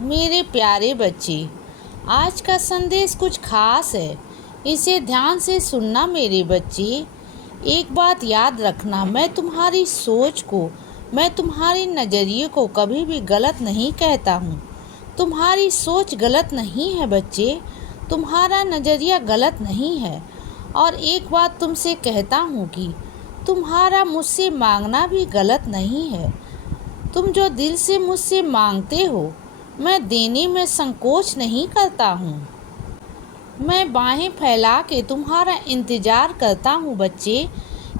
मेरे प्यारे बच्चे, आज का संदेश कुछ खास है। इसे ध्यान से सुनना मेरे बच्चे। एक बात याद रखना, मैं तुम्हारी सोच को, मैं तुम्हारे नज़रिए को कभी भी गलत नहीं कहता हूँ। तुम्हारी सोच गलत नहीं है बच्चे, तुम्हारा नज़रिया गलत नहीं है। और एक बात तुमसे कहता हूँ कि तुम्हारा मुझसे मांगना भी गलत नहीं है। तुम जो दिल से मुझसे मांगते हो, मैं देने में संकोच नहीं करता हूँ। मैं बाहें फैला के तुम्हारा इंतज़ार करता हूँ बच्चे,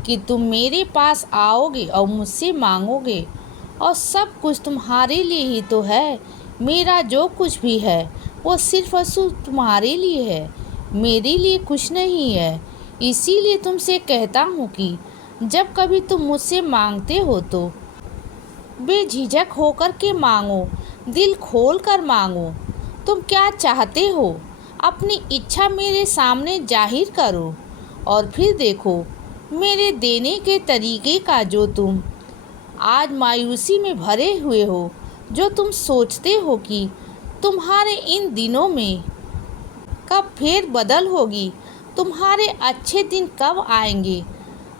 कि तुम मेरे पास आओगे और मुझसे मांगोगे। और सब कुछ तुम्हारे लिए ही तो है। मेरा जो कुछ भी है वो सिर्फ और सिर्फ तुम्हारे लिए है, मेरे लिए कुछ नहीं है। इसीलिए तुमसे कहता हूँ कि जब कभी तुम मुझसे मांगते हो तो बेझिझक होकर के मांगो, दिल खोल कर मांगो। तुम क्या चाहते हो, अपनी इच्छा मेरे सामने जाहिर करो और फिर देखो मेरे देने के तरीके का। जो तुम आज मायूसी में भरे हुए हो, जो तुम सोचते हो कि तुम्हारे इन दिनों में कब फेर बदल होगी, तुम्हारे अच्छे दिन कब आएंगे।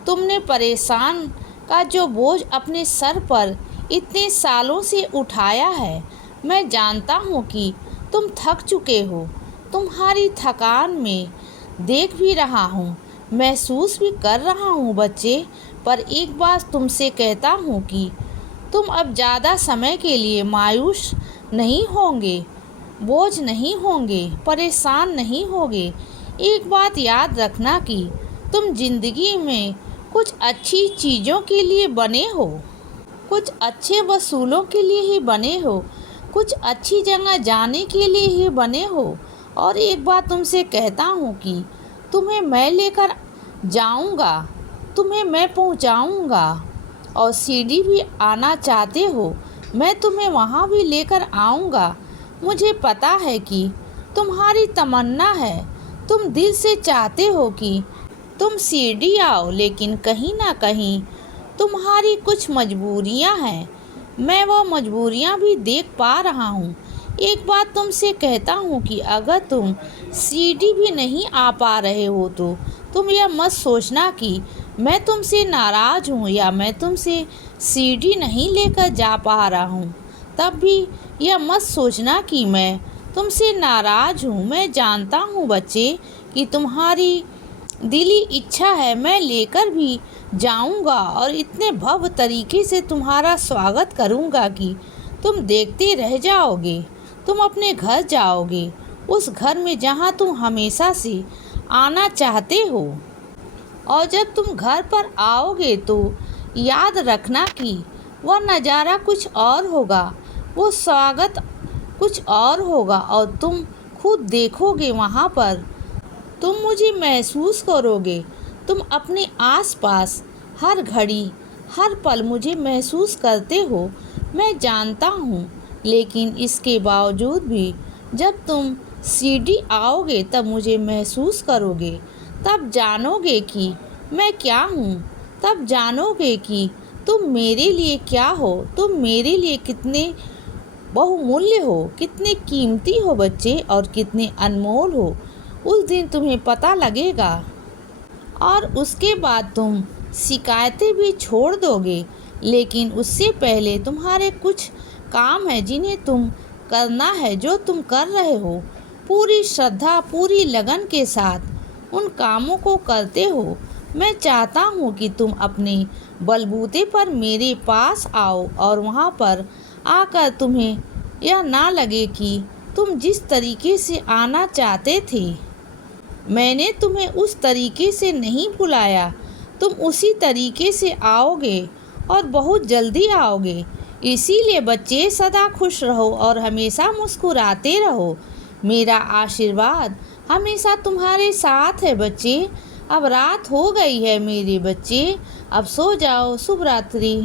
तुमने परेशान का जो बोझ अपने सर पर इतने सालों से उठाया है, मैं जानता हूँ कि तुम थक चुके हो। तुम्हारी थकान में देख भी रहा हूँ, महसूस भी कर रहा हूँ बच्चे। पर एक बात तुमसे कहता हूँ कि तुम अब ज़्यादा समय के लिए मायूस नहीं होंगे, बोझ नहीं होंगे, परेशान नहीं होगे। एक बात याद रखना कि तुम जिंदगी में कुछ अच्छी चीज़ों के लिए बने हो, कुछ अच्छे वसूलों के लिए ही बने हो, कुछ अच्छी जगह जाने के लिए ही बने हो। और एक बात तुमसे कहता हूँ कि तुम्हें मैं लेकर जाऊँगा, तुम्हें मैं पहुँचाऊँगा। और सीढ़ी भी आना चाहते हो, मैं तुम्हें वहाँ भी लेकर आऊँगा। मुझे पता है कि तुम्हारी तमन्ना है, तुम दिल से चाहते हो कि तुम सीढ़ी आओ, लेकिन कहीं ना कहीं तुम्हारी कुछ मजबूरियां हैं। मैं वो मजबूरियां भी देख पा रहा हूँ। एक बात तुमसे कहता हूँ कि अगर तुम सीढ़ी भी नहीं आ पा रहे हो तो तुम यह मत सोचना कि मैं तुमसे नाराज़ हूँ या मैं तुमसे सीढ़ी नहीं लेकर जा पा रहा हूँ। तब भी यह मत सोचना कि मैं तुमसे नाराज़ हूँ। मैं जानता हूँ बच्चे कि तुम्हारी दिली इच्छा है, मैं लेकर भी जाऊंगा और इतने भव्य तरीके से तुम्हारा स्वागत करूंगा कि तुम देखते रह जाओगे। तुम अपने घर जाओगे, उस घर में जहां तुम हमेशा से आना चाहते हो। और जब तुम घर पर आओगे तो याद रखना कि वह नज़ारा कुछ और होगा, वो स्वागत कुछ और होगा। और तुम खुद देखोगे वहाँ पर तुम मुझे महसूस करोगे। तुम अपने आसपास हर घड़ी हर पल मुझे महसूस करते हो, मैं जानता हूँ। लेकिन इसके बावजूद भी जब तुम सीढ़ी आओगे तब मुझे महसूस करोगे। तब जानोगे कि मैं क्या हूँ, तब जानोगे कि तुम मेरे लिए क्या हो, तुम मेरे लिए कितने बहुमूल्य हो, कितने कीमती हो बच्चे, और कितने अनमोल हो। उस दिन तुम्हें पता लगेगा और उसके बाद तुम शिकायतें भी छोड़ दोगे। लेकिन उससे पहले तुम्हारे कुछ काम है जिन्हें तुम करना है, जो तुम कर रहे हो पूरी श्रद्धा पूरी लगन के साथ उन कामों को करते हो। मैं चाहता हूँ कि तुम अपने बलबूते पर मेरे पास आओ और वहाँ पर आकर तुम्हें यह ना लगे कि तुम जिस तरीके से आना चाहते थे मैंने तुम्हें उस तरीके से नहीं बुलाया। तुम उसी तरीके से आओगे और बहुत जल्दी आओगे। इसीलिए बच्चे सदा खुश रहो और हमेशा मुस्कुराते रहो। मेरा आशीर्वाद हमेशा तुम्हारे साथ है बच्चे। अब रात हो गई है मेरे बच्चे, अब सो जाओ। शुभ रात्रि।